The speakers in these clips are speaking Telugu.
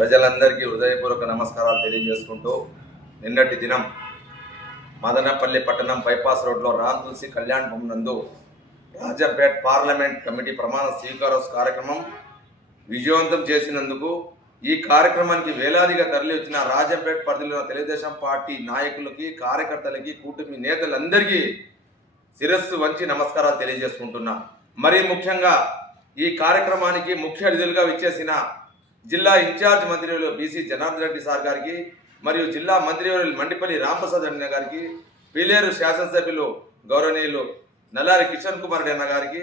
ప్రజలందరికీ హృదయపూర్వక నమస్కారాలు తెలియజేసుకుంటూ నిన్నటి దినం మదనపల్లి పట్టణం బైపాస్ రోడ్లో రామ్ తులసి కళ్యాణ్ భవన్ నందు రాజంపేట్ పార్లమెంట్ కమిటీ ప్రమాణ స్వీకారోత్సవ కార్యక్రమం విజయవంతం చేసినందుకు ఈ కార్యక్రమానికి వేలాదిగా తరలి వచ్చిన రాజంపేట్ పరిధిలో తెలుగుదేశం పార్టీ నాయకులకి, కార్యకర్తలకి, కూటమి నేతలందరికీ శిరస్సు వంచి నమస్కారాలు తెలియజేసుకుంటున్నా. మరీ ముఖ్యంగా ఈ కార్యక్రమానికి ముఖ్య అతిథులుగా విచ్చేసిన జిల్లా ఇన్ఛార్జ్ మంత్రివర్యులు బీసీ జనార్దన్ రెడ్డి సార్ గారికి, మరియు జిల్లా మంత్రివర్యులు మండిపల్లి రాంప్రసాద్ అన్న గారికి, పిలేరు శాసనసభ్యులు గౌరవనీయులు నల్లారి కిషన్ కుమార్ రెడ్డి అన్న గారికి,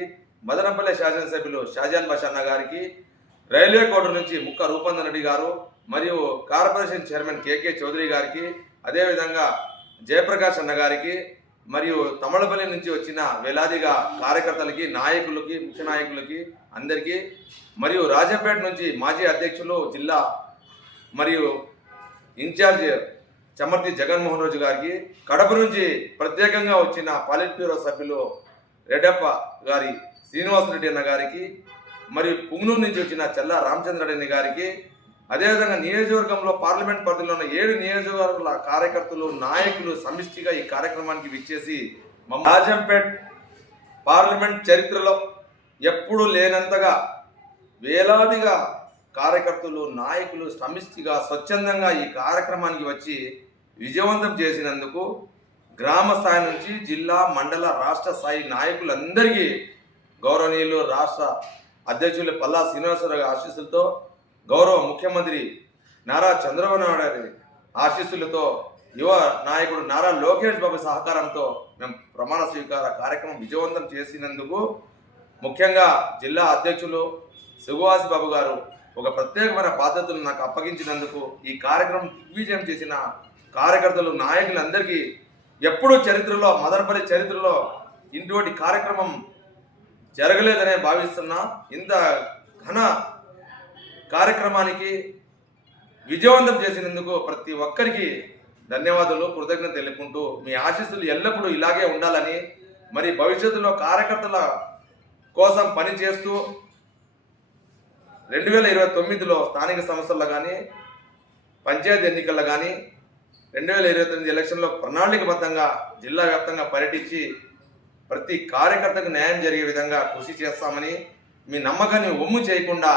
మదనపల్లి శాసనసభ్యులు షాజాన్ బాషా అన్న గారికి, రైల్వే కోర్టు నుంచి ముక్క రూపందర్ రెడ్డి గారు, మరియు కార్పొరేషన్ చైర్మన్ కేకే చౌదరి గారికి, అదేవిధంగా జయప్రకాష్ అన్న గారికి, మరియు తమలపల్లి నుంచి వచ్చిన వేలాదిగా కార్యకర్తలకి, నాయకులకి, ముఖ్య నాయకులకి అందరికీ, మరియు రాజంపేట నుంచి మాజీ అధ్యక్షులు జిల్లా మరియు ఇన్ఛార్జ్ చమర్తి జగన్మోహన్ రాజు గారికి, కడప నుంచి ప్రత్యేకంగా వచ్చిన పాలిట్ బ్యూరో సభ్యులు రెడ్డప్ప గారి శ్రీనివాసరెడ్డి అన్న గారికి, మరియు పుంగనూరు నుంచి వచ్చిన చల్లా రామచంద్రరెడ్డి గారికి, అదేవిధంగా నియోజకవర్గంలో పార్లమెంట్ పరిధిలో ఉన్న 7 నియోజకవర్గాల కార్యకర్తలు, నాయకులు సమిష్టిగా ఈ కార్యక్రమానికి విచ్చేసి రాజంపేట్ పార్లమెంట్ చరిత్రలో ఎప్పుడూ లేనంతగా వేలాదిగా కార్యకర్తలు, నాయకులు సమిష్టిగా స్వచ్ఛందంగా ఈ కార్యక్రమానికి వచ్చి విజయవంతం చేసినందుకు గ్రామ స్థాయి నుంచి జిల్లా, మండల, రాష్ట్ర స్థాయి నాయకులందరికీ గౌరవనీయులు రాష్ట్ర అధ్యక్షులు పల్లా శ్రీనివాసరావు ఆశీస్సులతో, గౌరవ ముఖ్యమంత్రి నారా చంద్రబాబు నాయుడు గారి ఆశీస్సులతో, యువ నాయకుడు నారా లోకేష్ బాబు సహకారంతో మేము ప్రమాణ స్వీకార కార్యక్రమం విజయవంతం చేసినందుకు ముఖ్యంగా జిల్లా అధ్యక్షులు సుభాష్ బాబు గారు ఒక ప్రత్యేకమైన బాధ్యతలు నాకు అప్పగించినందుకు ఈ కార్యక్రమం దిగ్విజయం చేసిన కార్యకర్తలు, నాయకులందరికీ ఎప్పుడూ చరిత్రలో, మదనపల్లి చరిత్రలో ఇటువంటి కార్యక్రమం జరగలేదనే భావిస్తున్నా. ఇంత ఘన కార్యక్రమానికి విజయవంతం చేసినందుకు ప్రతి ఒక్కరికి ధన్యవాదాలు, కృతజ్ఞత తెలుపుకుంటూ మీ ఆశీస్సులు ఎల్లప్పుడూ ఇలాగే ఉండాలని, మరి భవిష్యత్తులో కార్యకర్తల కోసం పనిచేస్తూ 2029లో స్థానిక సంస్థల్లో కానీ, పంచాయతీ ఎన్నికల్లో కానీ, 2029 ఎలక్షన్లో ప్రణాళికబద్ధంగా జిల్లా వ్యాప్తంగా పర్యటించి ప్రతి కార్యకర్తకు న్యాయం జరిగే విధంగా కృషి చేస్తామని, మీ నమ్మకాన్ని ఒమ్ము చేయకుండా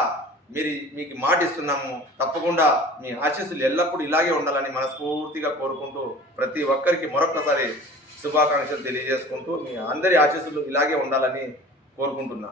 మీకు మాట ఇస్తున్నాము. తప్పకుండా మీ ఆశీస్సులు ఎల్లప్పుడూ ఇలాగే ఉండాలని మనస్ఫూర్తిగా కోరుకుంటూ ప్రతి ఒక్కరికి మరొక్కసారి శుభాకాంక్షలు తెలియజేసుకుంటూ మీ అందరి ఆశీస్సులు ఇలాగే ఉండాలని కోరుకుంటున్నా.